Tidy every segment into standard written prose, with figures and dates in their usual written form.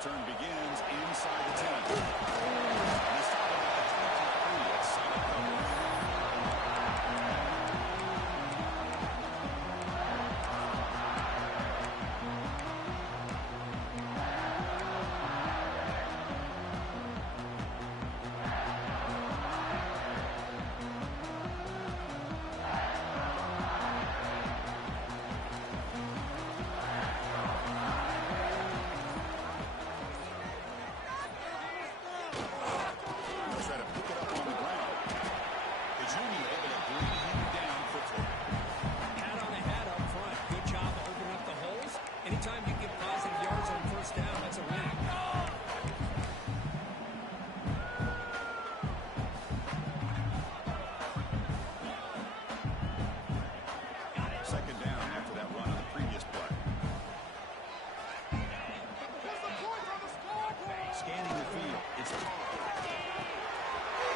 return begins inside the 10. They stop it at the 23. It's solid coverage. Anytime you get positive yards on first down, that's a win. Second down after that run on the previous play. Scanning the field. It's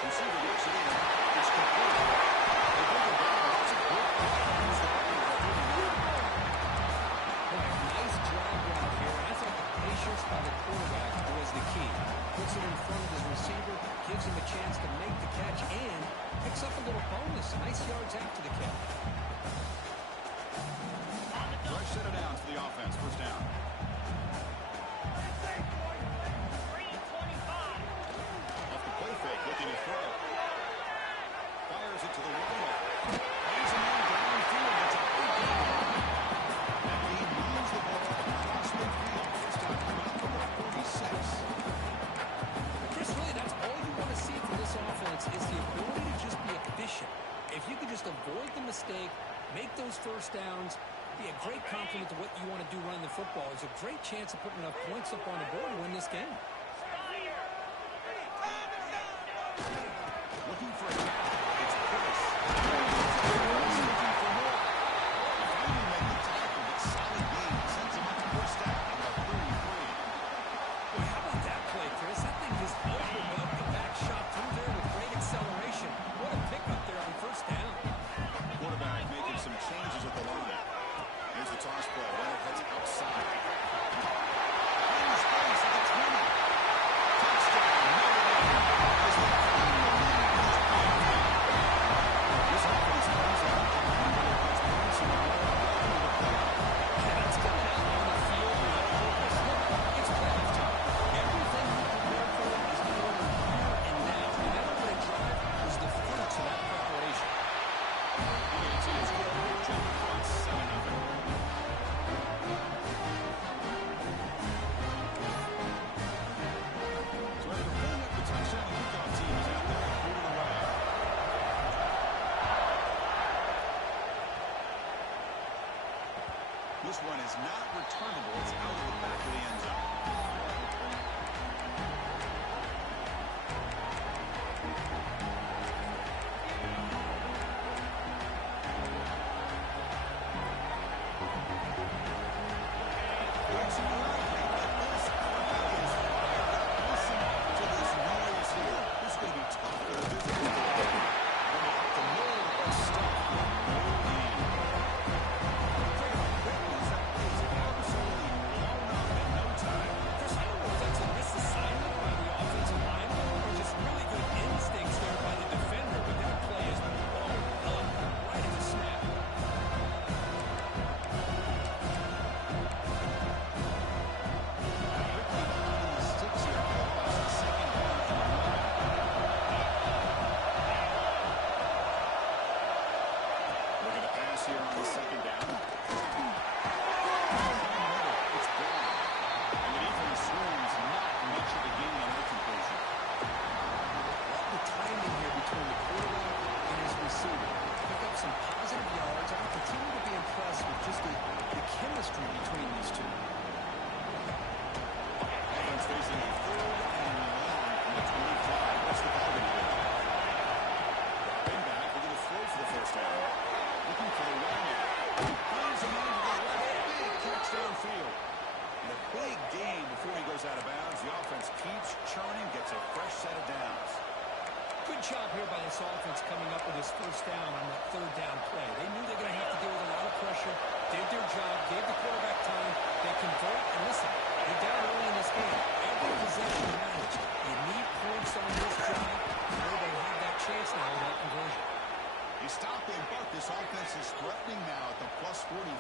receiver gets it in. It's complete. By the quarterback was the key. Puts it in front of his receiver, gives him a chance to make the catch, and picks up a little bonus. Nice yards after the catch. Rush set it down to the offense. First down. Off the play fake, looking to throw. Fires it to the wall. Hands him in downfield. It's a big gain. And he moves the ball across midfield. First down coming up over 46. Chris, really, that's all you want to see from this offense is the ability to just be efficient. If you can just avoid the mistake, make those first downs, be a great compliment to what you want to do running the football. There's a great chance of putting enough points up on the board to win this game. Looking for a gap. It's Chris. Looking for more. Finally make the tackle. It's solid gain. Sends him up to first down at about 33. Boy, how about that play, Chris? That thing just opened up. The back shot through there with great acceleration. What a pickup there on first down. Quarterback making some changes at the line. Here's the toss play. Leonard heads outside. In space at the 20. Touchdown. As they claim the lead in this game. This offense comes out and gets points in the ball into the play. Yeah, that's coming out on the field with a purpose. Look, it's playoff time. Everything you prepare for is going here and now. And that play drive was the fruits of that preparation. BAT is good. Jump front 7-0. So after pulling up the touchdown, the kickoff team is out there and moving away. This one is not returnable. It's out of the back of the end zone. It's unlikely, but this crowd is fired up. Listen to this noise here. This is going to be tough for the visiting crowd. When they have to mold or stuff the whole game. Talk about quickness. That play is absolutely blown up in no time. Chris, I don't know if that's a misassignment by the offensive lineman or just really good instincts there by the defender, but that play is blown up right at the snap. Quickly behind the sticks here. Across the second down and 11. Look at the pass here on the second down. It's gone. And the defense swings not much of a gain on that completion. The timing here between the quarterback and his receiver. Pick up some positive yards. I continue to be impressed with just the chemistry between these two. Offense facing a 3rd and long from the 25. What's the call going to be? Dropping back. We're going to throw for the first down. Looking for the one now. Finds a man to the left. Big catch downfield. And a big gain before he goes out of bounds. The offense keeps churning, gets a fresh set of downs. Good job here by this offense coming up with his first down on that 3rd down play. They knew they were going to have to deal with a lot of pressure, did their job, gave the quarterback time, they convert, and listen, they're down early in this game.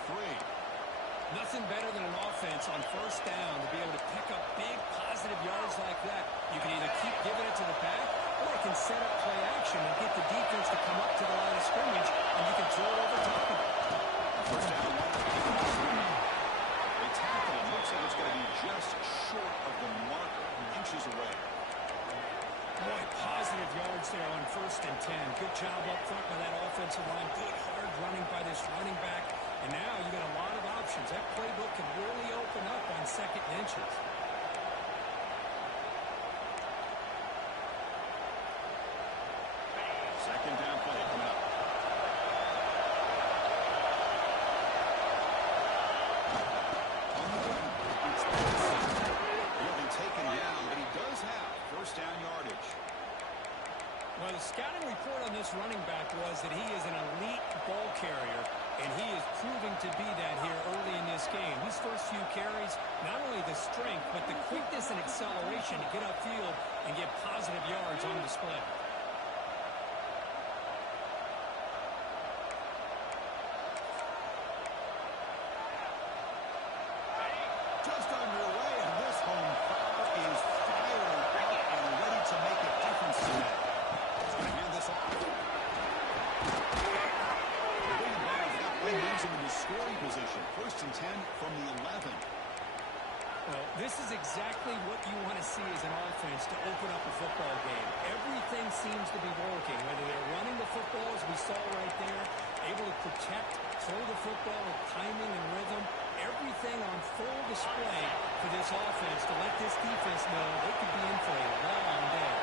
3. Nothing better than an offense on first down to be able to pick up big positive yards like that. You can either keep giving it to the back, or you can set up play action and get the defense to come up to the line of scrimmage, and you can throw it over top of it. First down. They tackle him. Looks like it's going to be just short of the marker, inches away. Boy, positive yards there on 1st and 10. Good job up front by that offensive line. Good hard running by this running back. And now you got a lot of options. That playbook can really open up on 2nd and inches. Second down play coming up. He'll be taken down, but he does have first down yardage. Well, the scouting report on this running back was that he is an elite ball carrier, and he is proving to be that here early in this game. These first few carries, not only the strength, but the quickness and acceleration to get upfield and get positive yards on display. Just underway, and this home crowd is fired up and ready to make a difference tonight. He's going to hand this off. That moves him into scoring position. 1st and 10 from the 11. Well, this is exactly what you want to see as an offense to open up a football game. Everything seems to be working, whether they're running the football, as we saw right there, able to protect, throw the football with timing and rhythm. Everything on full display for this offense to let this defense know they could be in for a long day.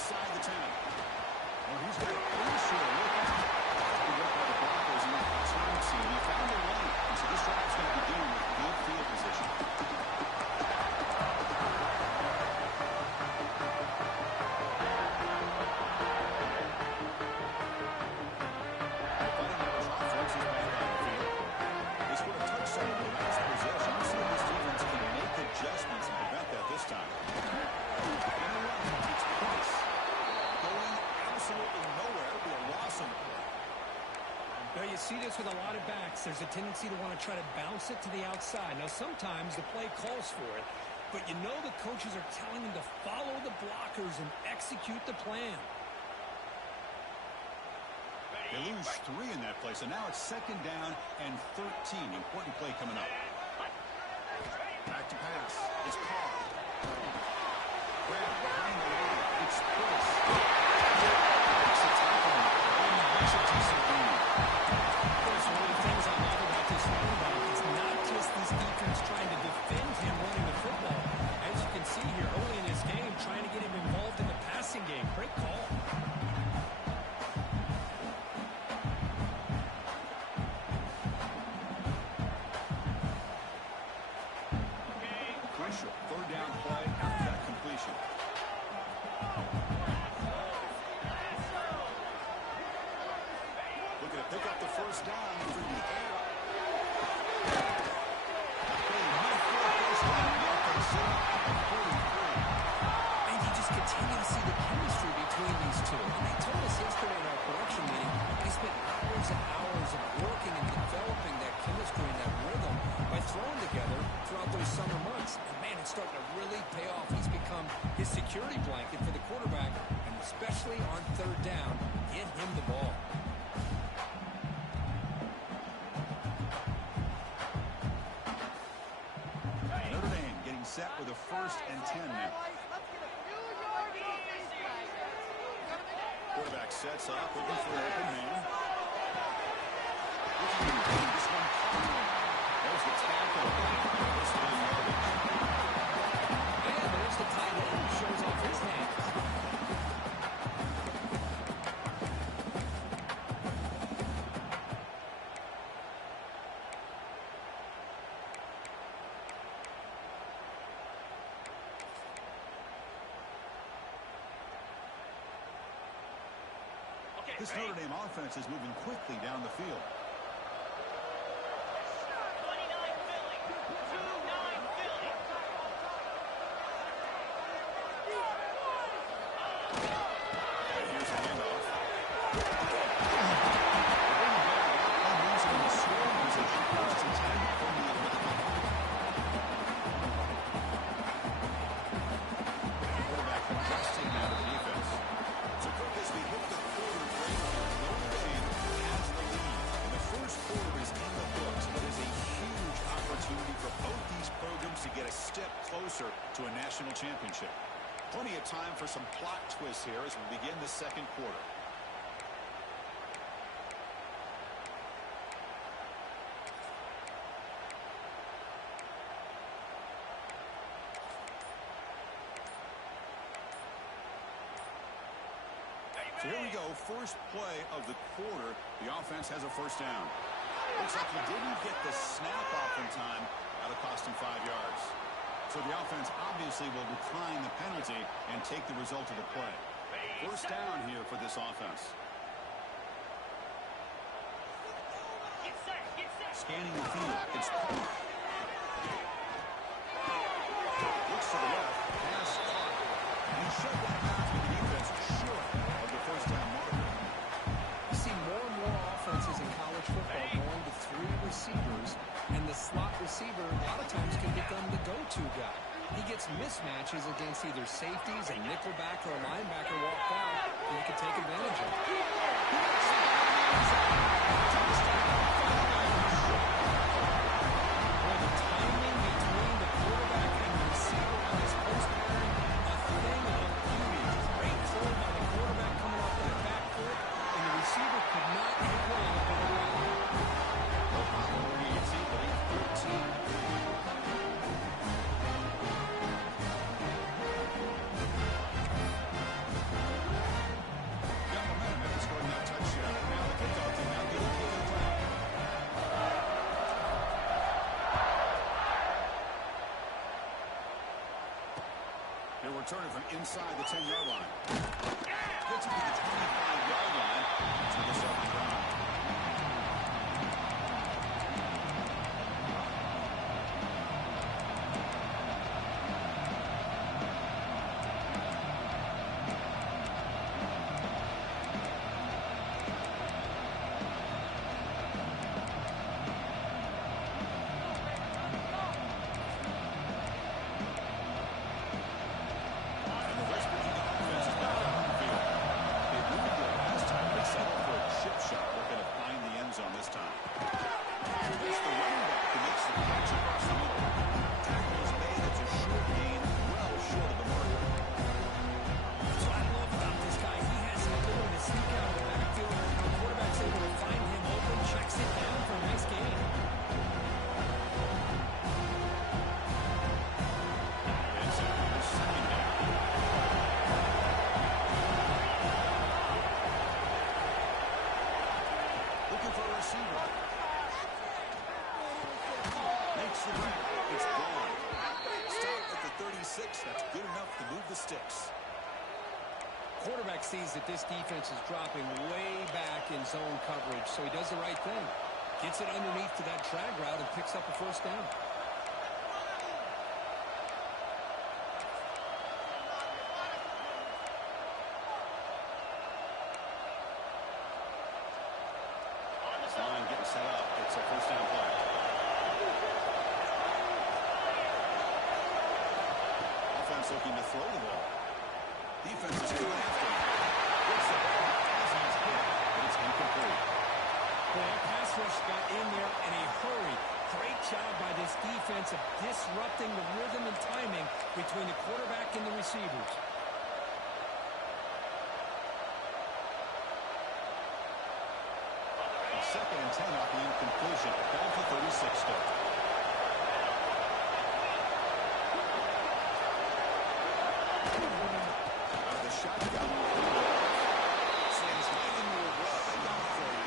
inside the 10. Well, he's got a pretty sure look out. Good work by the blockers and the return team. He found the lane. So this drive's going to begin with good field position. You see this with a lot of backs. There's a tendency to want to try to bounce it to the outside. Now, sometimes the play calls for it, but you know the coaches are telling them to follow the blockers and execute the plan. They lose 3 in that play, so now it's 2nd down and 13. Important play coming up. Back to pass. It's Carr. That's a decent lead. That's one of the things I love about this quarterback. It's not just this defense trying to defend him running the football. As you can see here early in this game, trying to get him involved in the passing game. Great call. Crucial third down play after that completion. Looking to pick up the first down through the air. And you just continue to see the chemistry between these two. And they told us yesterday in our production meeting, they spent hours and hours of working and developing that chemistry and that rhythm by throwing together throughout those summer months. And man, it's starting to really pay off. He's become his security blanket for the quarterback, and especially on third down, get him the ball. Notre Dame getting set with a 1st and 10 now. Quarterback sets up, looking for an open man. Looking to bring this one through. There's the tackle. This one yardage. And there's the tight end who shows off his hands. This Notre Dame offense is moving quickly down the field. And here's a handoff. Using the scoring position, 1st and 10 from the 11. Quarterback adjusting now to the defense. So quick as we hit the quarter break here, Notre Dame has the lead. And the first quarter is in the books. It is a huge opportunity for both these programs to get a step closer to a national championship. Plenty of time for some plot twists here as we begin the second quarter. So here we go, first play of the quarter. The offense has a 1st down. Looks like he didn't get the snap off in time. That'll cost him 5 yards. So the offense obviously will decline the penalty and take the result of the play. 1st down here for this offense. Scanning the field. It's looks to the left. Pass caught. And he shoved that pass to the defense short of the 1st down marker. You see more and more offenses in college football going to 3 receivers, and the slot receiver a lot of times can become the go-to guy. He gets mismatches against either safeties, a nickelback, or a linebacker walk out, and you can take advantage of it. Well, the timing between the quarterback and the receiver on this post pattern, a thing of beauty. Great throw by the quarterback coming off that back foot, and the receiver could not hit one on the ball line. Easy, but 13. Got momentum after scoring that touchdown. Now the kickoff team out there kicking the ground. He'll return it from inside the 10-yard line. Gets it to the 25-yard line to the 7th round. And the West Virginia offense is back on the field. They moved it last time. They settled for a chip shot. Quarterback sees that this defense is dropping way back in zone coverage, so he does the right thing. Gets it underneath to that drag route and picks up a first down. Line getting set up. It's a first down play. Offense looking to throw the ball. Defense is going after him. Gets the ball as he's hit, but it's incomplete. Well, that pass rush got in there in a hurry. Great job by this defense of disrupting the rhythm and timing between the quarterback and the receivers. Second and 10 off the incompletion. Down to 36 still. Out of the shotgun. Sends right into a run. They got for a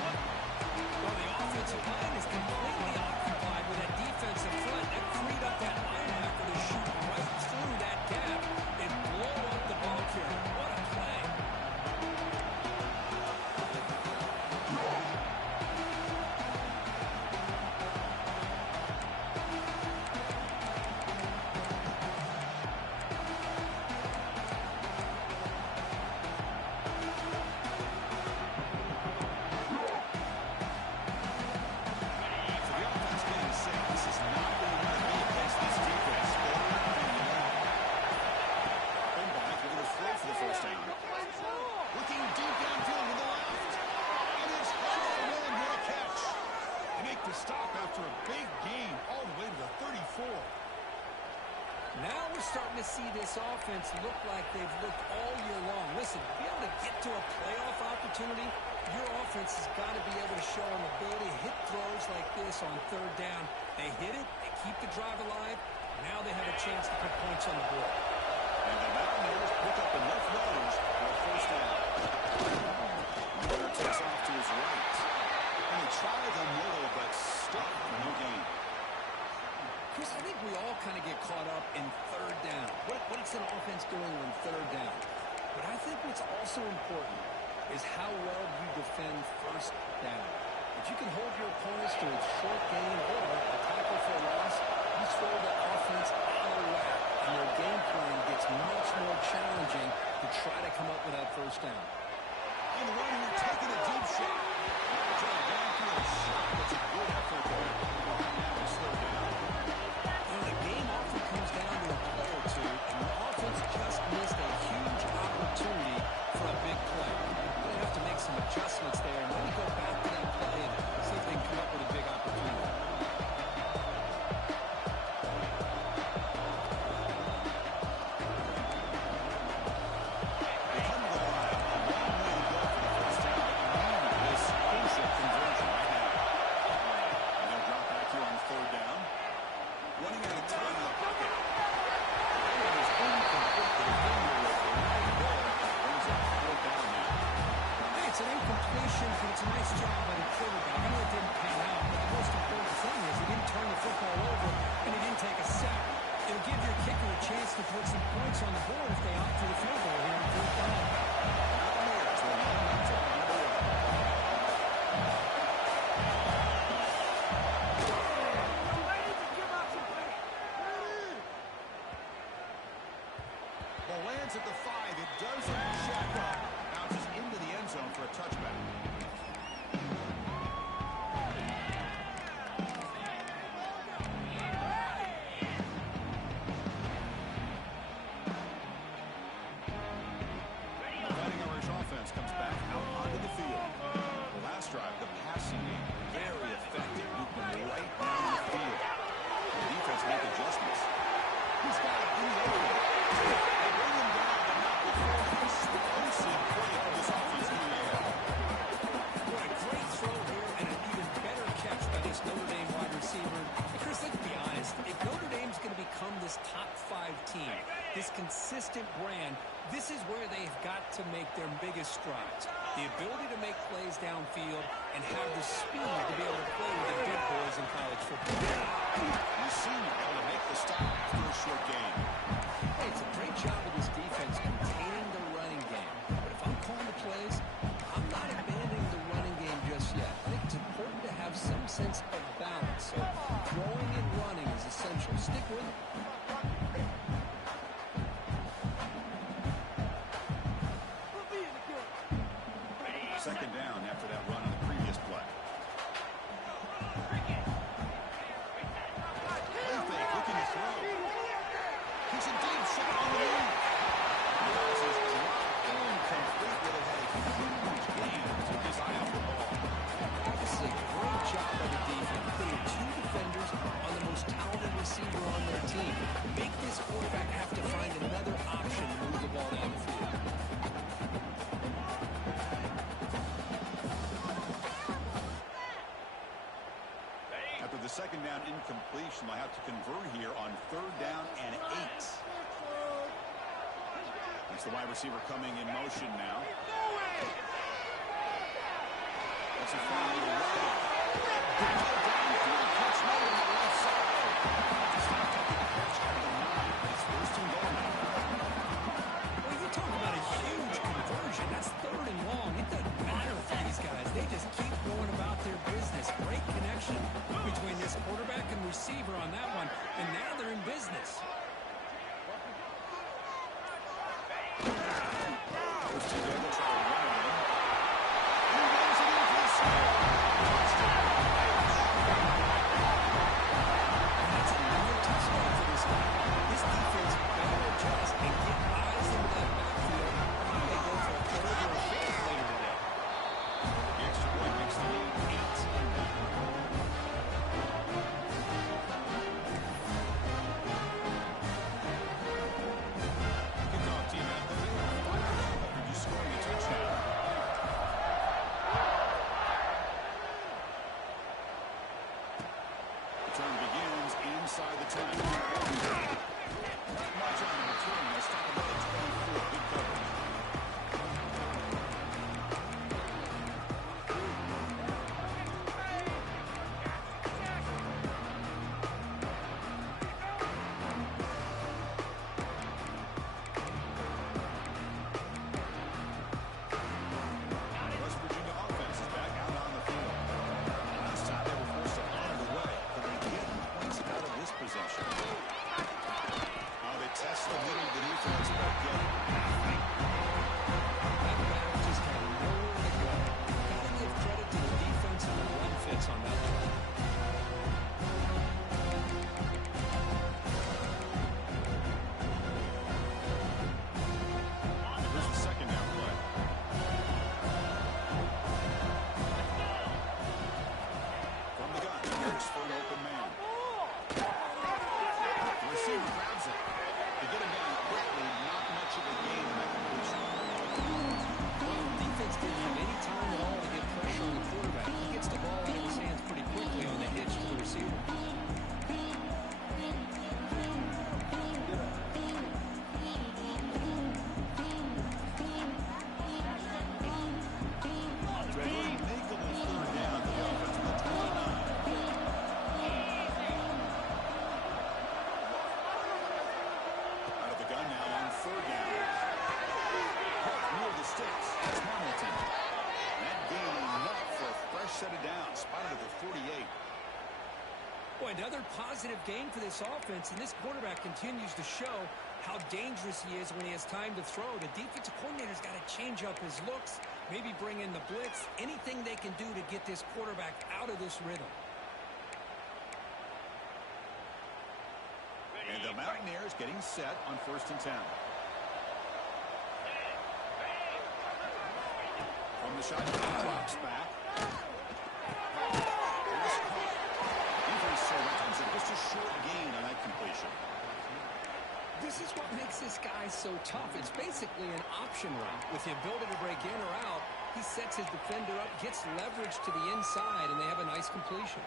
run. Well, the offensive line is completely occupied with that defensive front. That freed up that linebacker to shoot right through that gap and blow up the ball carrier. What a play. Stop after a big gain all the way to the 34. Now we're starting to see this offense look like they've looked all year long. Listen, to be able to get to a playoff opportunity, your offense has got to be able to show an ability to hit throws like this on third down. They hit it, they keep the drive alive. Now they have a chance to put points on the board. And the Mountaineers pick up enough yards for a first down. Notre takes off to his right. And he tried the middle, but stuck for no gain. Chris, I think we all kind of get caught up in third down. What is an offense doing on third down? But I think what's also important is how well you defend first down. If you can hold your opponents to a short gain or a tackle for a loss, you throw the offense out of whack, and their game plan gets much more challenging to try to come up with that first down. On the run here, taking a deep shot. That's a good effort there. Now it's third down. The game often comes down to a play or two, and the offense just missed a huge opportunity for a big play. They have to make some adjustments there and maybe go back to that play and see if they can come up with a big opportunity. They come to the line. A long way to go for the first down. This crucial conversion right now. And they'll drop back here on third down. Running out of time in the pocket. And it's incomplete. The defender was right there. Brings up fourth down now. Hey, it's an incompletion, but it's a nice job by the quarterback. I know it didn't pan out, but the most important thing is he didn't turn the football over and he didn't take a sack. It'll give your kicker a chance to put some points on the board if they opt for the field goal here in fourth down. Mountaineers will now have to find a way. Ball lands at the 5. It doesn't check up. Bounces into the end zone for a touchback. The Fighting Irish offense comes back out onto the field. The last drive, the passing game, very effective. Movement right down the field. The defense make adjustments. He's got it in the area. They bring him down, but not before he's supposed to play for this offense in the air. consistent brand, this is where they've got to make their biggest strides. The ability to make plays downfield and have the speed to be able to play with the big boys in college football. He's seen able to make the stop after a short game. Hey, it's a great job of this defense containing the running game. But if I'm calling the plays, I'm not abandoning the running game just yet. I think it's important to have some sense of balance. So throwing and running is essential. Stick with it. Second down after that run on the previous play. Play fake, looking to throw. He's a deep shot on the move. Pass is dropped incomplete, but it had a huge gain. Took his eye off the ball. This is a great job by the defense, putting two defenders on the most talented receiver on their team. Make this quarterback have to find another option to move the ball down the field. After the second down incompletion, they'll have to convert here on third down and 8. That's the wide receiver coming in motion now. That's a foul. Catch made on the left side. Stopped up at the catch out of the 9. It's first and goal now. Well, you're talking about a huge conversion. That's third and long. It doesn't matter for these guys. They just keep going about their business. Great connection between this quarterback and receiver on that one. And now they're in business. First and goal, try to run it in. And he runs it into the side. That's another touchdown for this guy. This defense better adjust and get eyes into that backfield. They go for a third or a fifth later today. The extra point makes the lead 18 now. Kickoff team at the field. Just scoring a touchdown. Return begins inside the 10. Not much on the return. They stop at the 24. Good coverage. West Virginia offense is back out on the field. Last time they were forced to punt it away. Can they get points out of this possession? Oh, they test the middle of the defense, but get it. That back just had nowhere to go. Gotta give credit to the defense and the run fits on that play. Here's the second down play. From the gun, looks for an open man. The receiver grabs it. They get him down quickly, not much of a gain in that completion. Well, defense didn't have any time at all to get pressure on the quarterback. He gets the ball out of his hands pretty quickly on the hitch to the receiver. Very makeable third down to the offense on the 29. Out of the gun now on third down. Near the sticks. That's Hamilton. That gain enough for a fresh set of downs. Spotted at the 48. Boy, another positive game for this offense, and this quarterback continues to show how dangerous he is when he has time to throw. The defensive coordinator's got to change up his looks, maybe bring in the blitz, anything they can do to get this quarterback out of this rhythm. And the Mountaineers getting set on 1st and 10. From the shotgun, drops back. Here's caught. Even surrounds it. Just a short gain on that completion. This is what makes this guy so tough. It's basically an option route. With the ability to break in or out, he sets his defender up, gets leverage to the inside, and they have a nice completion.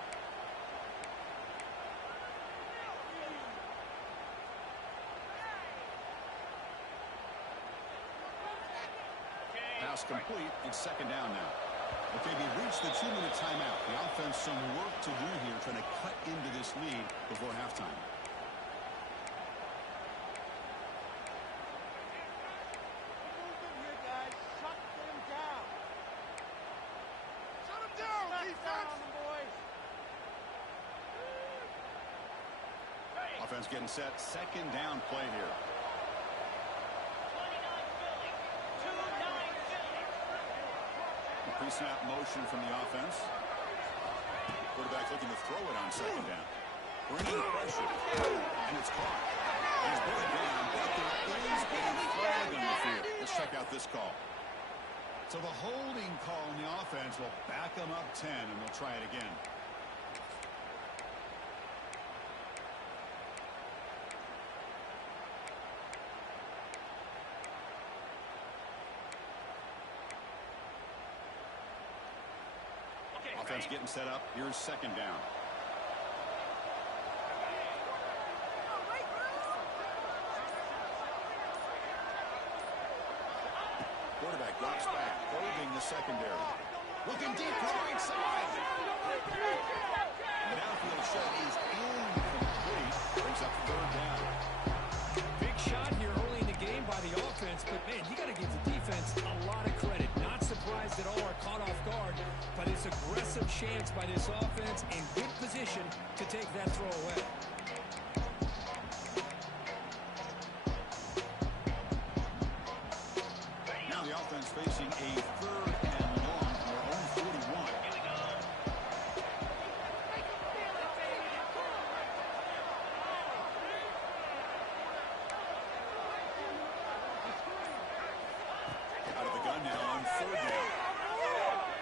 pass complete. It's second down now. Okay, we've reached the 2-minute timeout. The offense some work to do here, trying to cut into this lead before halftime. Offense getting set. Second down play here. Pre-snap motion from the offense. Quarterback looking to throw it on second down. Bringing pressure. And it's caught. He's put it down, but there is a flag on the field. Let's check out this call. So the holding call on the offense will back them up 10, and they'll try it again. Offense getting set up. Here's second down. Quarterback drops back, holding the secondary. Looking deep to the right side. The downfield shot is incomplete. Brings up third down. Big shot here early in the game by the offense, but man, you got to give the defense a lot of credit. Not surprised at all or caught off guard, but it's aggressive chance by this offense in good position to take that throw away. Now the offense facing a third and long from their own 41. Out of the gun now on third down.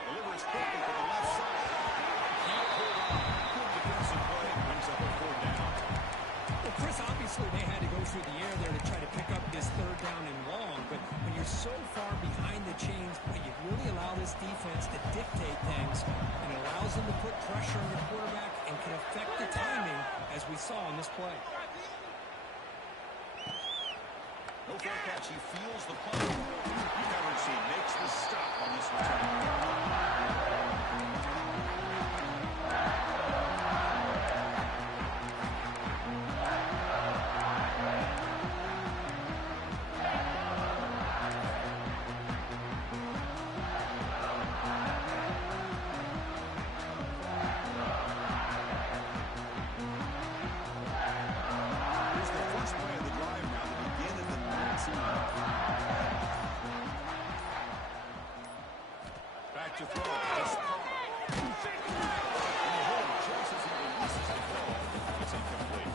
Delivers quickly to the left side. Good defensive play. Brings up a fourth down. Well, Chris, obviously they had to go through the air there to try to pick up this third down and long, but when you're so far behind the chains, you really allow this defense to dictate things, and it allows them to put pressure on the quarterback and can affect the timing, as we saw in this play. No fair catch. He feels the punt. Coverage. He makes the stop on this return. Here's the first play of the drive now to begin at the 19. Back to throw. Just it's incomplete.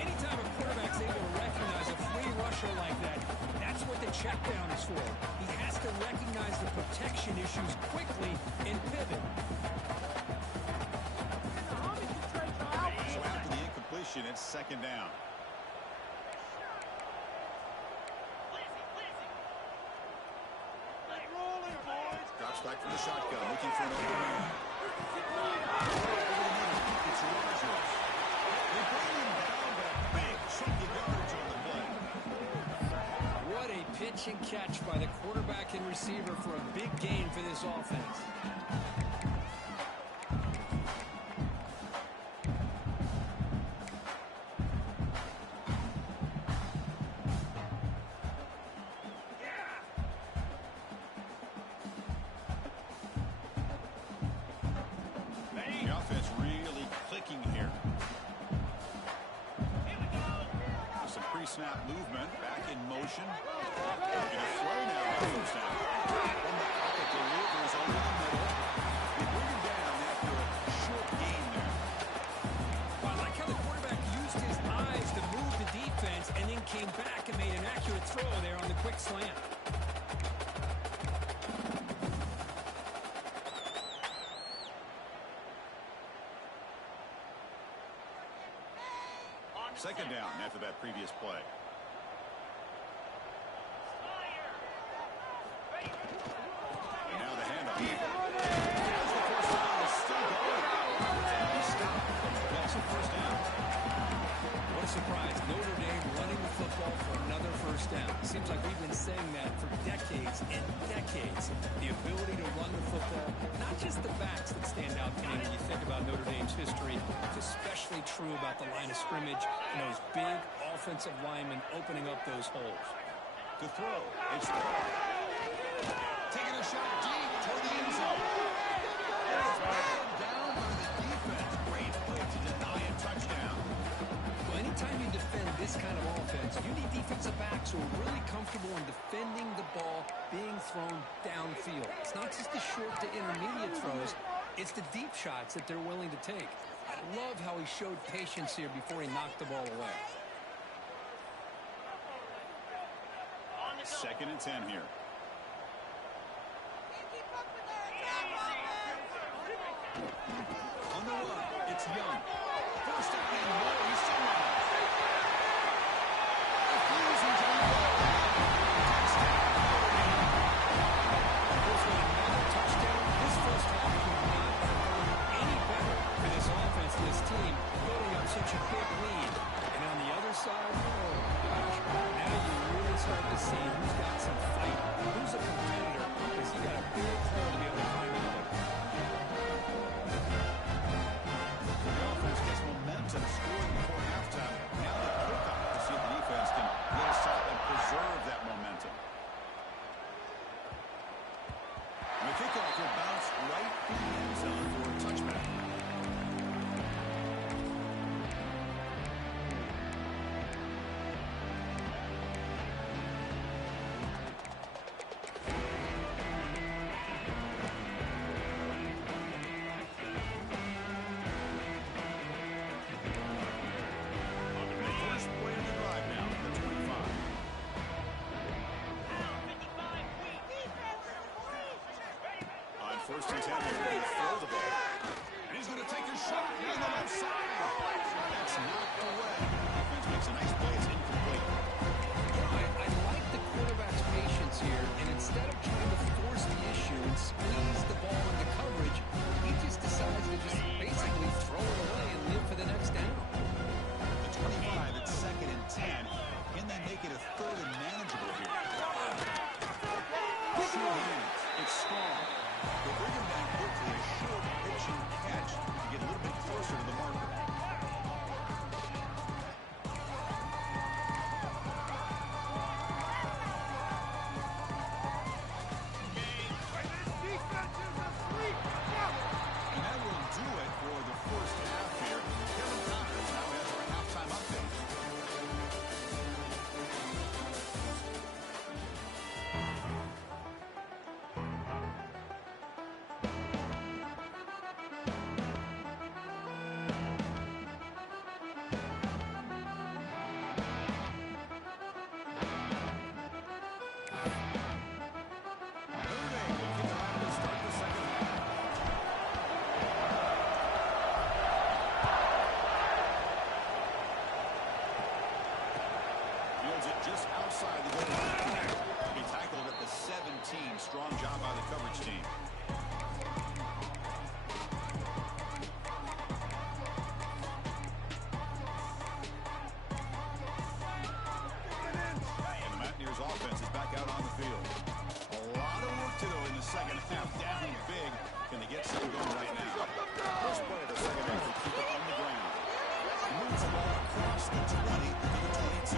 Anytime a quarterback's able to recognize a free rusher like that, that's what the check down is for. He has to recognize the protection issues quickly and pivot. So after the incompletion, it's second down. Drops back from the shotgun, looking for an open man. It's Rogers. They bring him down, but a big chunk of yardage on the play. What a pitch and catch by the quarterback and receiver for a big gain for this offense. The offense really clicking here. Some pre-snap movement, back in motion. They're going to throw now on first down. From the pocket, delivers over the middle. They bring him down after a short gain there. I like how the quarterback used his eyes to move the defense and then came back and made an accurate throw there on the quick slant. Second down after that previous play. And now the handoff. As the first down is still going. He stopped. That's a first down. What a surprise. Notre Dame running the football football for another first down. Seems like we've been saying that for decades and decades. The ability to run the football, not just the backs that stand out to me when you think about Notre Dame's history. It's especially true about the line of scrimmage and those big offensive linemen opening up those holes. To throw, it's taking a shot deep toward the end zone. Down by the defense. Great play to deny a touchdown. Well, anytime you defend this kind of offense, you need defensive backs who are really comfortable in defending the ball being thrown downfield. It's not just the short to intermediate throws, it's the deep shots that they're willing to take. I love how he showed patience here before he knocked the ball away. 2nd and 10 here. On the run, it's Young. First down and more, he's still running. Refusing to another touchdown. This first half could not have gone any better for this offense, this team, building up such a big lead. And on the other side, oh gosh, now you really start to see who's got some fight, who's a competitor, because he got a big hole to be able to climb out of. The offense gets momentum scoring before halftime. Now the pickup to see if the defense can get a stop and preserve that momentum. And the kickoff will bounce right in the end zone for a touchback. First and 10 here, he'll throw the ball. And he's going to take a shot on the left side. That's knocked away. Defense makes a nice play. It's incomplete. I like the quarterback's patience here, and instead of trying to force the issue and squeeze the ball into coverage, he just decides to just basically throw it away and live for the next down. The 25 at 2nd and 10. Can they make it a 3rd and manageable here? Short hands. It's strong. They bring him down quickly, a short pitch and catch to get a little bit closer to the marker. And that will do it for the first half here. Kevin Connors now has our halftime update. Just outside the goal line. He tackled at the 17. Strong job by the coverage team. And the Mountaineers offense is back out on the field. A lot of work to do in the second half. Down big. Can they get something going right now? First play of the second half to keep it on the ground. Moves the ball across the 20 to the 22.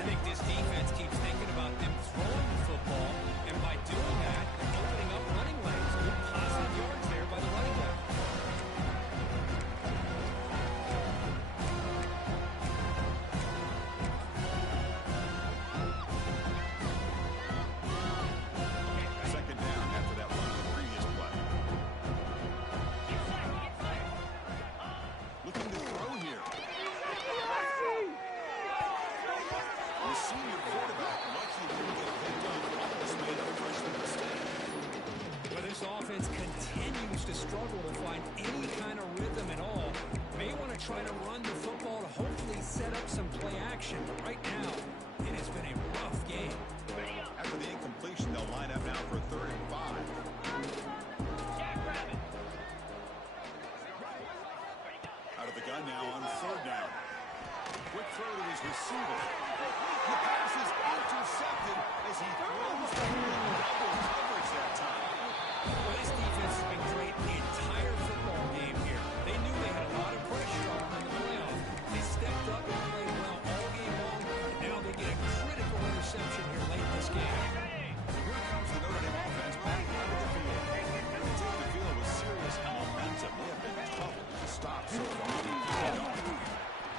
I think this defense keeps thinking about them throwing the football, and by doing that, opening up running lanes. Good positive yards there by the running back. Second down after that run on the previous play. Looking to throw here. The senior quarterback lucky didn't get picked up. Almost made a freshman mistake. But this offense continues to struggle to find any kind of rhythm at all. May want to try to run the football to hopefully set up some play action. But right now, it has been a rough game. After the incompletion, they'll line up now for 3rd and 5. Out of the gun now on 3rd down. Quick throw to his receiver. The pass is intercepted as he throws through double coverage that time. Well, this defense has been great the entire football game here. They knew they had a lot of pressure on them in the playoff. They stepped up and played well all game long, and now they get a critical interception here late in this game. Here comes the Notre Dame offense back onto the field. They take the field with serious momentum. They have been tough to stop so far.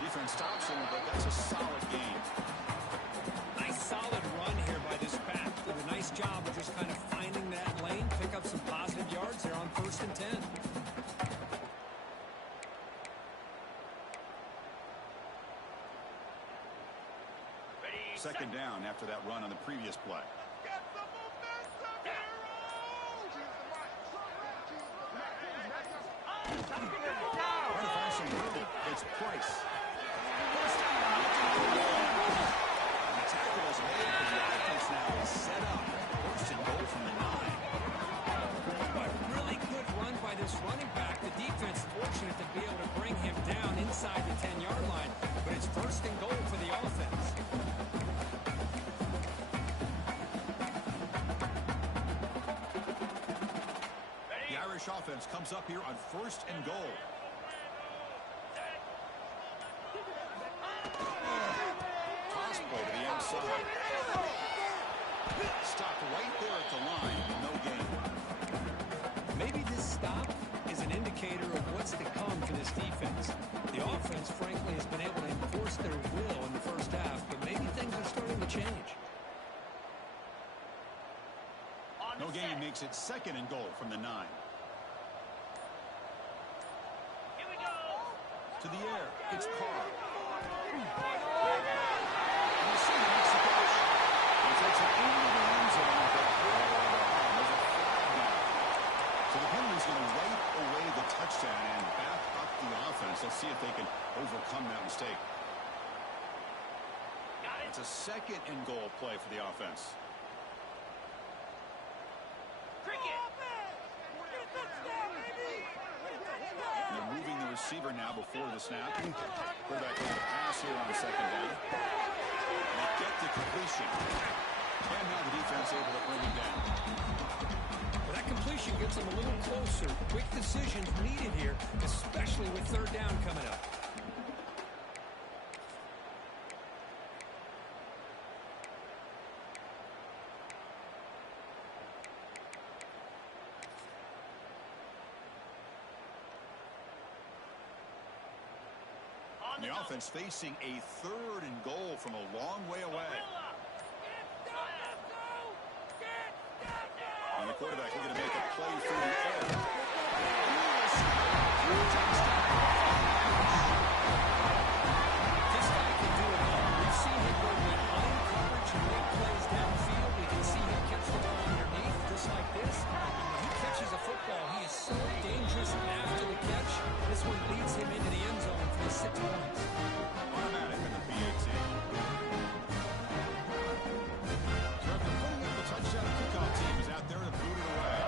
Defense stops him, but that's a solid game. Nice solid run here by this back. Did a nice job of just kind of finding that lane, pick up some positive yards there on 1st and 10. Second down after that run on the previous play. Trying to find some room. It's Price. The tackle is made, but the offense now is set up. 1st and goal from the 9. A really good run by this running back. The defense fortunate to be able to bring him down inside the 10-yard line, but it's 1st and goal for the offense. The Irish offense comes up here on 1st and goal. Toss play to the outside. Stopped right there at the line. No gain. Maybe this stop is an indicator of what's to come for this defense. The offense, frankly, has been able to enforce their will in the first half, but maybe things are starting to change. No gain makes it 2nd and goal from the 9. Here we go. To the air, it's Carr. And you see the makes the catch. He takes it into the end zone, but there's a flag now. So the penalty's going to wipe away the touchdown and back up the offense. Let's see if they can overcome that mistake. It's a 2nd and goal play for the offense. They're moving the receiver now before the snap. Quarterback going to pass here on 2nd down. They get the completion. And now the defense able to bring him down. Well, that completion gets them a little closer. Quick decisions needed here, especially with 3rd down coming up. The offense facing a 3rd and goal from a long way away. And the quarterback looking to make a play through the air. This guy can do it all. We've seen him go behind coverage and make plays downfield. We can see him catch the ball underneath, just like this. When he catches a football, he is so dangerous after the catch. This one leads him into the end zone for the 6 points. Automatic in the PAT. So after putting up the touchdown, the kickoff team is out there to boot it away.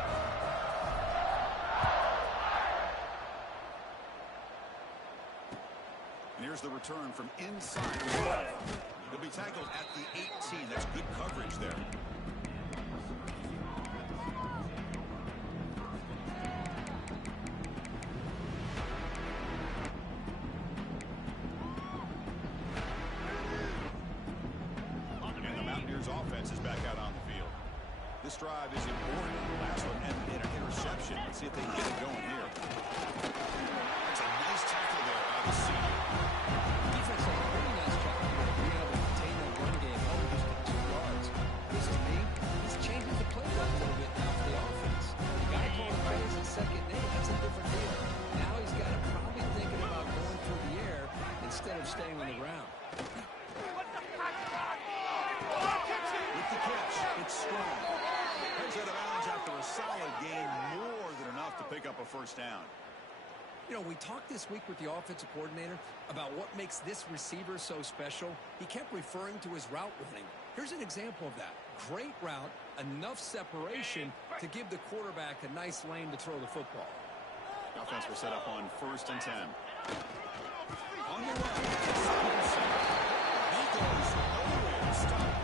And here's the return from inside the 5. He'll be tackled at the 18. That's good coverage there. Offense is back out on the field. This drive is important. Last one ended in an interception. Let's see if they can get it going here. That's a nice tackle there by the senior. Defense does a really nice job of being able to contain that run game. Only just get 2 yards. This to me, this changes the playbook a little bit now for the offense. You got to call the plays in 2nd day. That's a different deal. Now he's got to probably thinking about going through the air instead of staying on the ground. With the catch, it's strong. Heads out of bounds after a solid gain, more than enough to pick up a 1st down. You know, we talked this week with the offensive coordinator about what makes this receiver so special. He kept referring to his route running. Here's an example of that. Great route, enough separation to give the quarterback a nice lane to throw the football. Offense will set up on 1st and 10. On the run.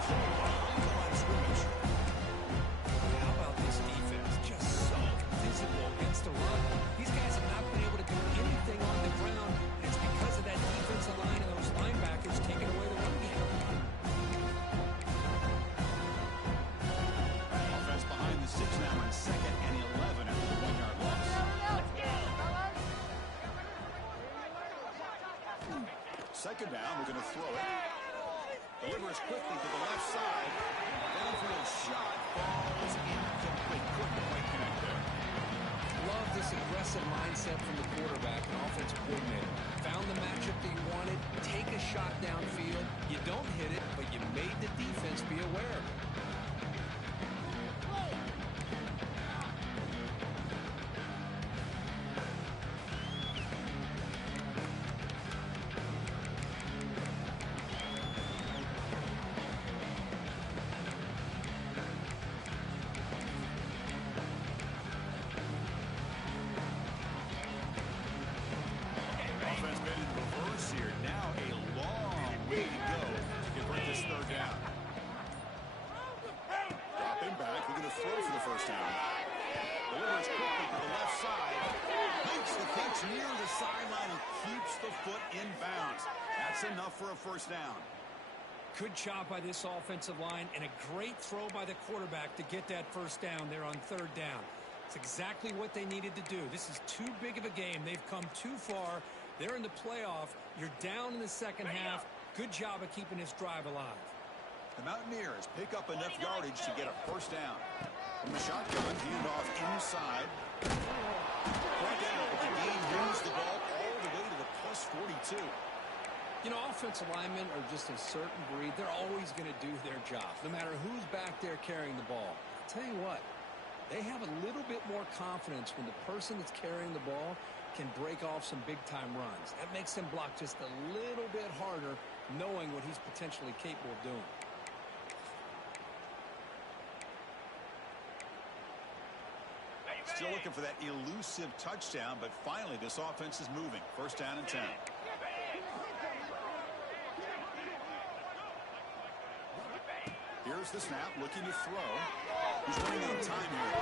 control behind the line of scrimmage. How about this defense? Just so physical against the run. These guys have not been able to do anything on the ground. It's because of that defensive line and those linebackers taking away the run game. Offense behind the 6 now on 2nd and 11 after the 1-yard loss. Second down, we're going to throw it. Delivers quickly to the left side. Downfield shot falls incomplete. Couldn't quite connect there. Love this aggressive mindset from the quarterback and offensive coordinator. Found the matchup that you wanted. Take a shot downfield. You don't hit it, but you made the defense be aware of it. Offense been in reverse here. Now a long way to go to convert this third down. Dropping back. We're going to throw for the first down. Delivers quickly to the left side. Makes the catch near the sideline and keeps the foot in bounds. That's enough for a first down. Good job by this offensive line and a great throw by the quarterback to get that first down there on third down. It's exactly what they needed to do. This is too big of a game. They've come too far. They're in the playoff. You're down in the second half. Good job of keeping this drive alive. The Mountaineers pick up enough yardage to get a first down. From the shotgun, handoff inside. Right down, but the game moves the ball all the way to the plus 42. You know, offensive linemen are just a certain breed. They're always going to do their job, no matter who's back there carrying the ball. I'll tell you what, they have a little bit more confidence when the person that's carrying the ball can break off some big-time runs. That makes them block just a little bit harder, knowing what he's potentially capable of doing. Still looking for that elusive touchdown, but finally this offense is moving. First down and 10. Here's the snap, looking to throw. He's running out of time here.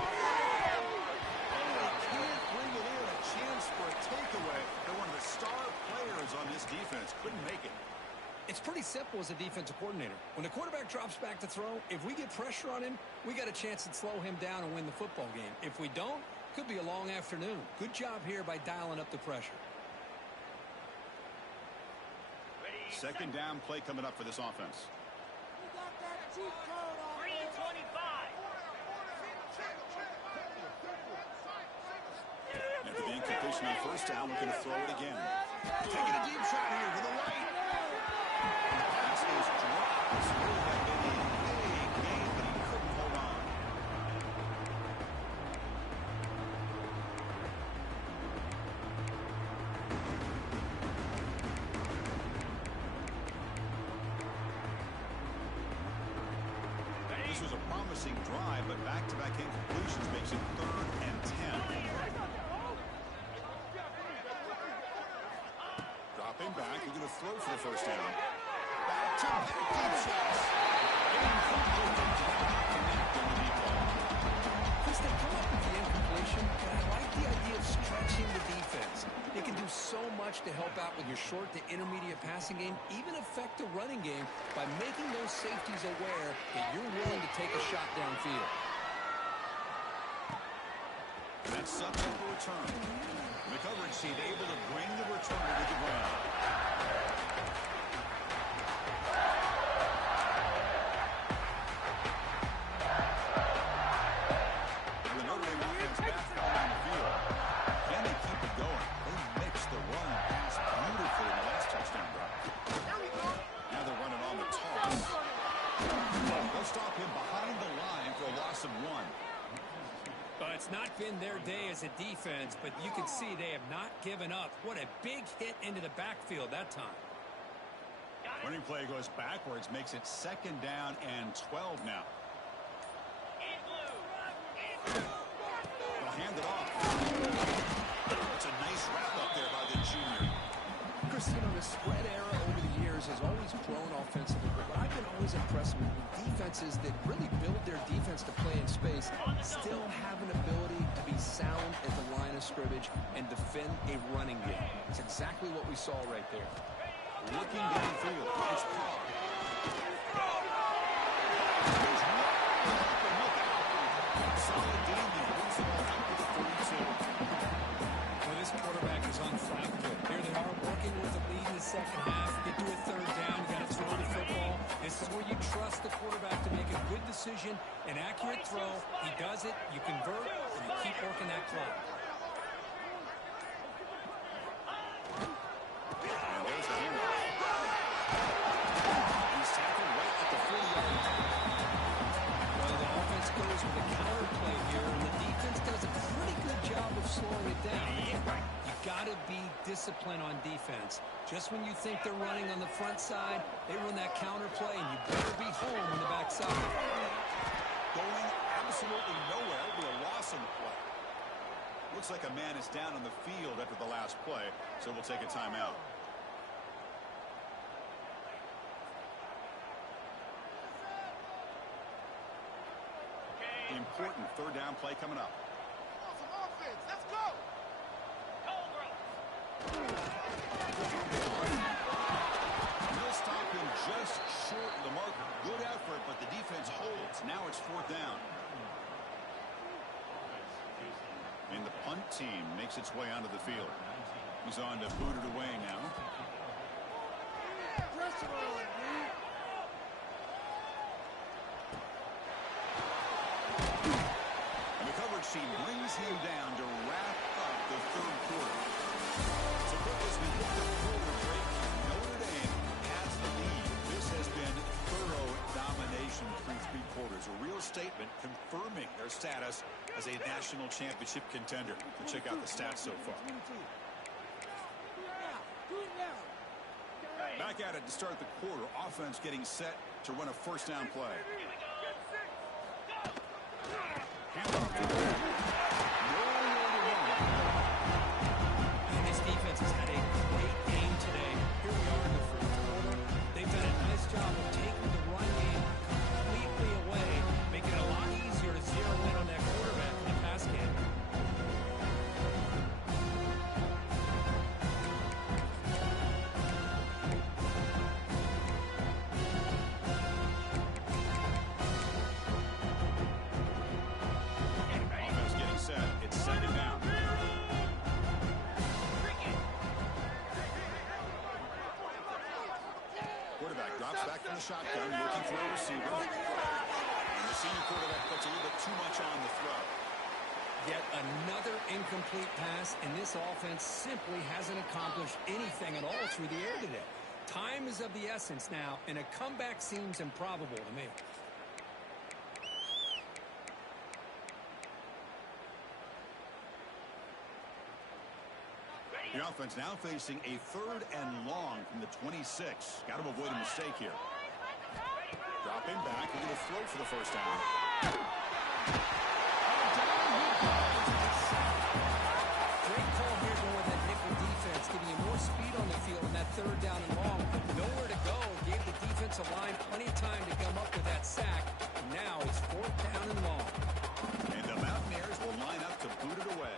Oh, can't bring it in. A chance for a takeaway. They're one of the star players on this defense. Couldn't make it. It's pretty simple as a defensive coordinator. When the quarterback drops back to throw, if we get pressure on him, we got a chance to slow him down and win the football game. If we don't, could be a long afternoon. Good job here by dialing up the pressure. Second down play coming up for this offense. 3:25. After the incompletion on first down, we're going to throw it again. Taking a deep shot here to the right. And the pass goes dropped. This would have been a big game, but he couldn't hold on. This was a promising drive, but back-to-back incompletions makes it 3rd and 10. Dropping back, we're going to throw for the first down. Back to back deep shots. Incomplete. Connect on the deep ball. Chris, they come up with the incompletion, but I like the idea of stretching the defense. It can do so much to help out with your short to intermediate passing game, even affect the running game by making those safeties aware that you're willing to take a shot downfield. That's something to return. The coverage team able to bring the returner to the ground. The Notre Dame offense back on the field. Can they keep it going? They mixed the run and pass beautifully in the last touchdown drive. Now they're running on the toss. They'll stop him behind the line for a loss of 1. It's not been their day as a defense, but you can see they have not given up. What a big hit into the backfield that time. Running play goes backwards, makes it 2nd down and 12 now. They'll hand it off. It's a nice wrap up there by the junior. Chris, you know, the spread era over the years has always grown offensively, but what I've been always impressed with defenses that really build their defense to play in space still have an ability to be sound at the line of scrimmage and defend a running game. It's exactly what we saw right there. Looking downfield. It's Carr. Solid game there. Brings the ball out to the 42. Well, this quarterback is on fire. Here they are working with the lead in the second half. Get to a third down. You got to throw the football. This is where you trust the quarterback to make a good decision, an accurate throw. He does it. You convert, and you keep working that clock. And there's the handoff. He's tackled right at the 40-yard line. Well, the offense goes with a counter play here, and the defense does a pretty good job of slowing it down. You got to be disciplined on defense. Just when you think they're running on the front side, they run that counter play, and you better be home on the back side. Going absolutely nowhere. It'll be a loss on the play. Looks like a man is down on the field after the last play, so we'll take a timeout. Important third down play coming up. Some offense. Let's go. They'll stop him just short of the marker. Good effort, but the defense holds. Now it's fourth down. And the punt team makes its way onto the field. He's on to boot it away now. Pressure on, dude. And the coverage team brings him down to wrap up the third quarter. So quick as we hit the quarter break, Notre Dame has the lead. This has been thorough domination through three quarters. A real statement confirming their status as a national championship contender. We'll check out the stats so far. Back at it to start the quarter. Offense getting set to run a first down play. Handoff to Deuce. And this defense has had a great game today. Here we are in the fourth quarter. They've done a nice job of taking the run game completely away, making it a lot easier to zero in on that quarterback in the pass game. Offense getting set. It's second down. Quarterback drops back from the shotgun, looking for a receiver. And the senior quarterback puts a little bit too much on the throw. Yet another incomplete pass, and this offense simply hasn't accomplished anything at all through the air today. Time is of the essence now, and a comeback seems improbable to me. The offense now facing a third and long from the 26. Got to avoid a mistake here. Dropping back, we're going to throw for the first down. Great call here going with that nickel defense, giving you more speed on the field on that third down and long. Nowhere to go. Gave the defensive line plenty of time to come up with that sack. Now it's fourth down and long. And the Mountaineers will line up to boot it away.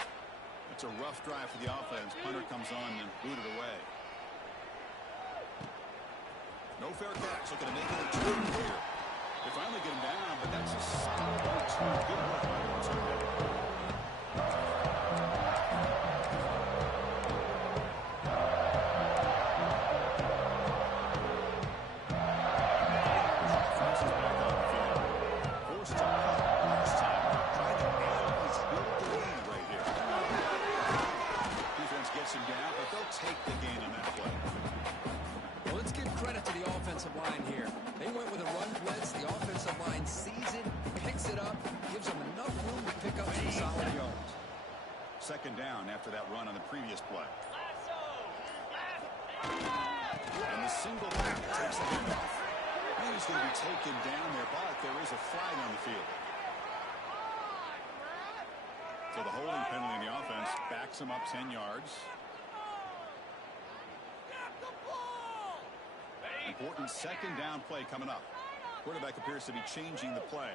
It's a rough drive for the offense. Punter comes on and booted away. No fair catch. Looking to make it a turn here. They finally get him down, but that's a solid return. Good work by the return. Offense is back on the field. Forced to punt last time. Trying to nail his build the lead right here. Defense gets him down, but they'll take the gain on that play. Well, let's give credit to the offensive line here. They went with a run blitz. The offensive line sees it, picks it up, gives them enough room to pick up some solid yards. Second down after that run on the previous play. And the single back takes the handoff. And he's going to be taken down there, but there is a flag on the field. So the holding penalty in the offense backs him up 10 yards. important second down play coming up. Quarterback appears to be changing the play.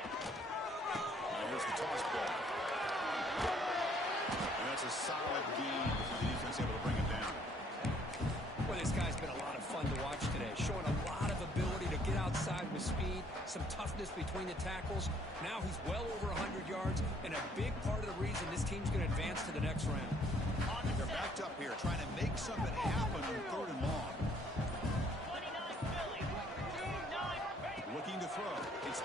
And here's the toss play. And that's a solid gain before the defense able to bring him down. Well, this guy's been a lot of fun to watch today, showing a lot of ability to get outside with speed, some toughness between the tackles. Now he's well over 100 yards, and a big part of the reason this team's going to advance to the next round. They're backed up here, trying to make something happen on 3rd and long. Looking to throw. It's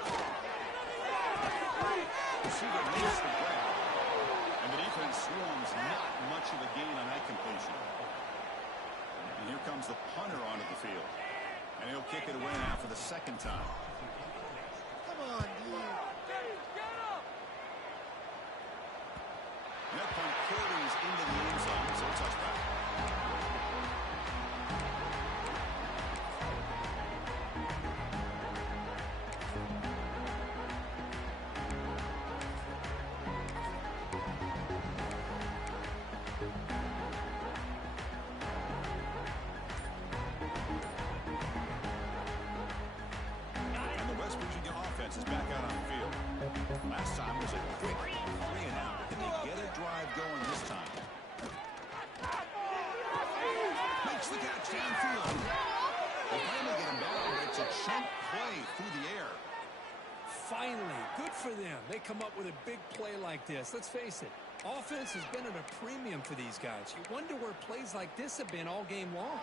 receiver makes the grab, and the defense swarms. Not much of a gain on that completion. And here comes the punter onto the field. And he'll kick it away now for the second time. Come on, dude. That punt carries into the end zone, so a touchback. Is back out on the field. Last time was a quick 3-and-out. Can they get a drive going this time? Makes the catch downfield. They finally get him down, but it's a chunk play through the air. Finally, good for them. They come up with a big play like this. Let's face it, offense has been at a premium for these guys. You wonder where plays like this have been all game long.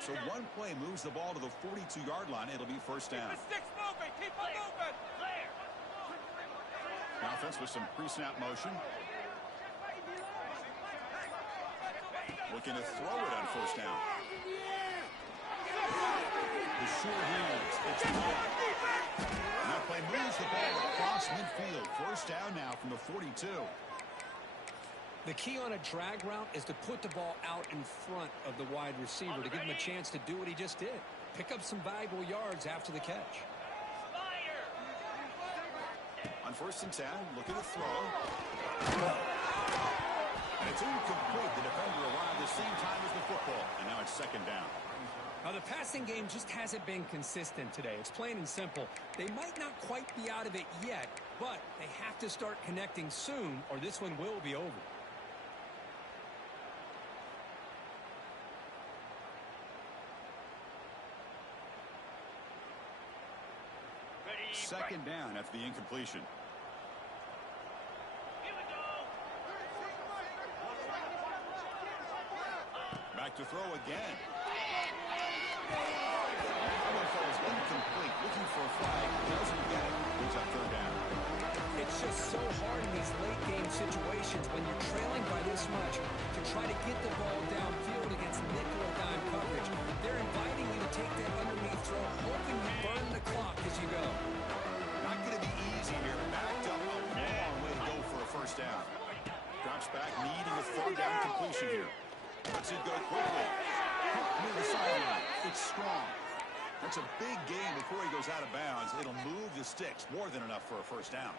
So one play moves the ball to the 42-yard line. It'll be first down. Keep the sticks moving. Keep them moving. The offense with some pre-snap motion. Looking to throw it on first down. The short hands. It's long. And that play moves the ball across midfield. First down now from the 42. The key on a drag route is to put the ball out in front of the wide receiver to give him a chance to do what he just did. Pick up some valuable yards after the catch. On 1st and 10, looking to throw. And it's incomplete. The defender arrived the same time as the football. And now it's second down. Now, the passing game just hasn't been consistent today. It's plain and simple. They might not quite be out of it yet, but they have to start connecting soon or this one will be over. Second down after the incompletion. Back to throw again. That one falls incomplete. Looking for a flag. Doesn't get it. Brings up 3rd down. It's just so hard in these late game situations when you're trailing by this much to try to get the ball downfield against nickel or dime coverage. They're inviting you to take that underneath throw, hoping you burn the clock as you go. Not going to be easy here. Backed up a long way to go for a first down. Drops back, needing a 3rd down completion here. Lets it go quickly. Near the sideline. It's strong. That's a big gain before he goes out of bounds. It'll move the sticks. More than enough for a first down.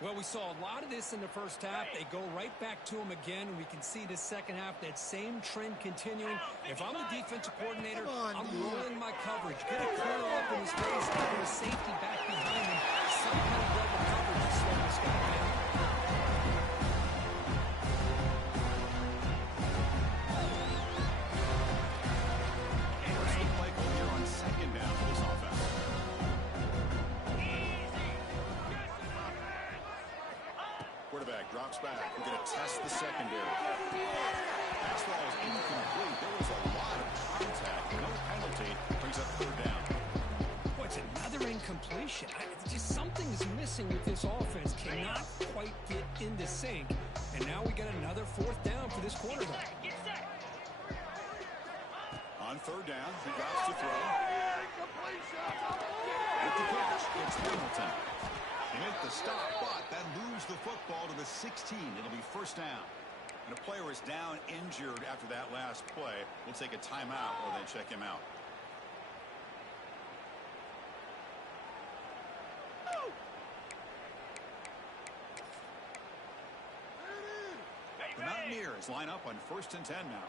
Well, we saw a lot of this in the first half. They go right back to him again. We can see the second half, that same trend continuing. If I'm the defensive coordinator, I'm rolling my coverage. Get a clear up in his face, put a safety back behind him. Some kind of double coverage to slow this guy down. What's the play call here on second down for this offense? Quarterback drops back. We're going to test the secondary. Pass ball is incomplete. There was a lot of contact. No penalty. Brings up 3rd down. Boy, it's another incompletion. Just something is missing with this offense. Cannot quite get into sync. And now we got another 4th down for this quarterback. On 3rd down, he drops to throw. With the catch, it's Hamilton. They make the stop, but then lose the football to the 16. It'll be first down. And a player is down injured after that last play. We'll take a timeout or then check him out. The Mountaineers line up on 1st and 10 now.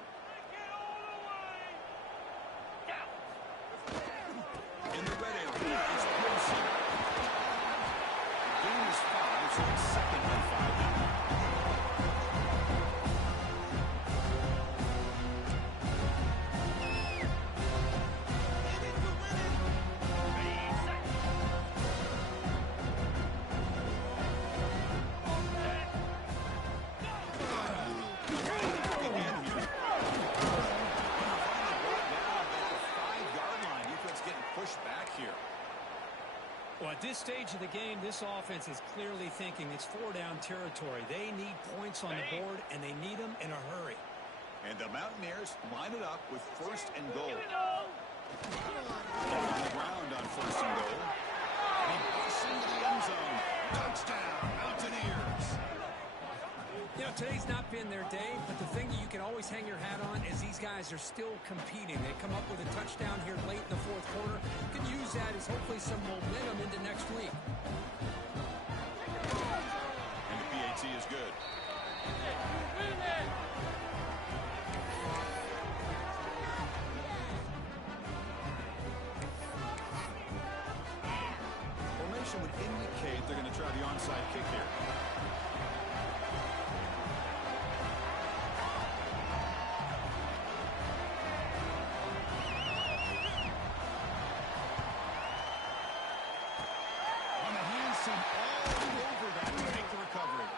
push back here. Well, at this stage of the game, this offense is clearly thinking it's four-down territory. They need points on the board, and they need them in a hurry. And the Mountaineers line it up with first and goal. On the ground on first and goal. And he busts into the end zone. Touchdown, Mountaineers. You know, today's not been their day, but the thing that you can always hang your hat on is these guys are still competing. They come up with a touchdown here late in the fourth quarter. You can use that as hopefully some momentum into next week. And the PAT is good. Formation would indicate they're going to try the onside kick here. All over that to make the recovery.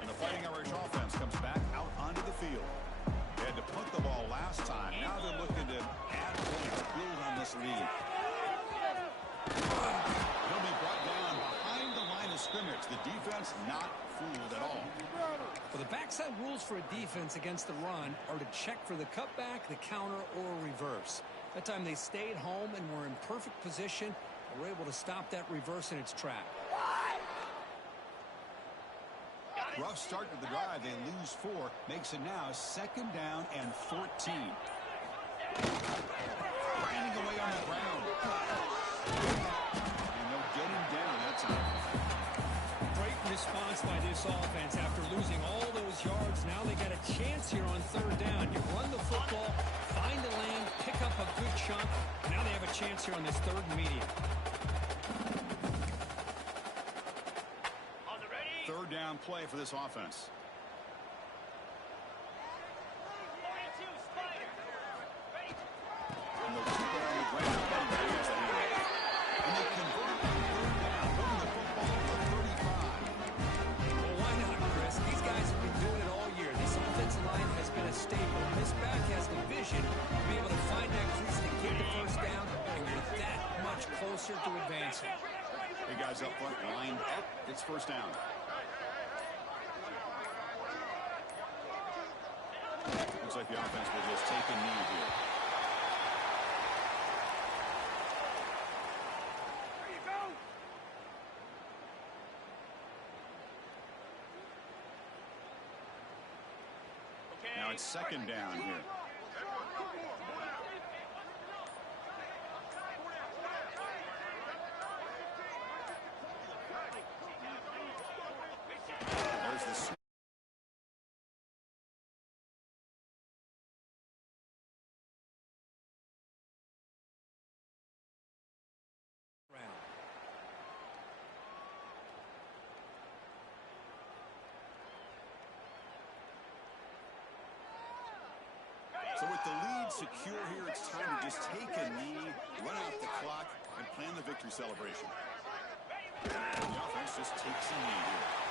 And the Fighting Irish offense comes back out onto the field. They had to punt the ball last time. Now they're looking to add points, build on this lead. He'll be brought down behind the line of scrimmage. The defense not fooled at all. Well, the backside rules for a defense against the run are to check for the cutback, the counter, or reverse. That time they stayed home and were in perfect position and were able to stop that reverse in its track. Rough start to the drive. They lose 4. Makes it now 2nd down and 14. Grinding away on the ground. And they'll get him down that time. Great response by this offense after losing all those yards. Now they got a chance here on 3rd down. You run the football, find a lane, pick up a good chunk. Now they have a chance here on this 3rd and medium. 3rd down play for this offense. And they'll keep it on the ground. And they convert it on 3rd down, moving the football to the 35. Well, why not, Chris? These guys have been doing it all year. This offensive line has been a staple. This back has the vision to be able to find that crease to get the 1st down, and you're that much closer to advancing. Hey, guys up front, lined up. It's 1st down. Looks like the offense will just take a knee here. There you go. Now it's 2nd down here. There's the So with the lead secure here, it's time to just take a knee, run out the clock, and plan the victory celebration. And the offense just takes a knee here.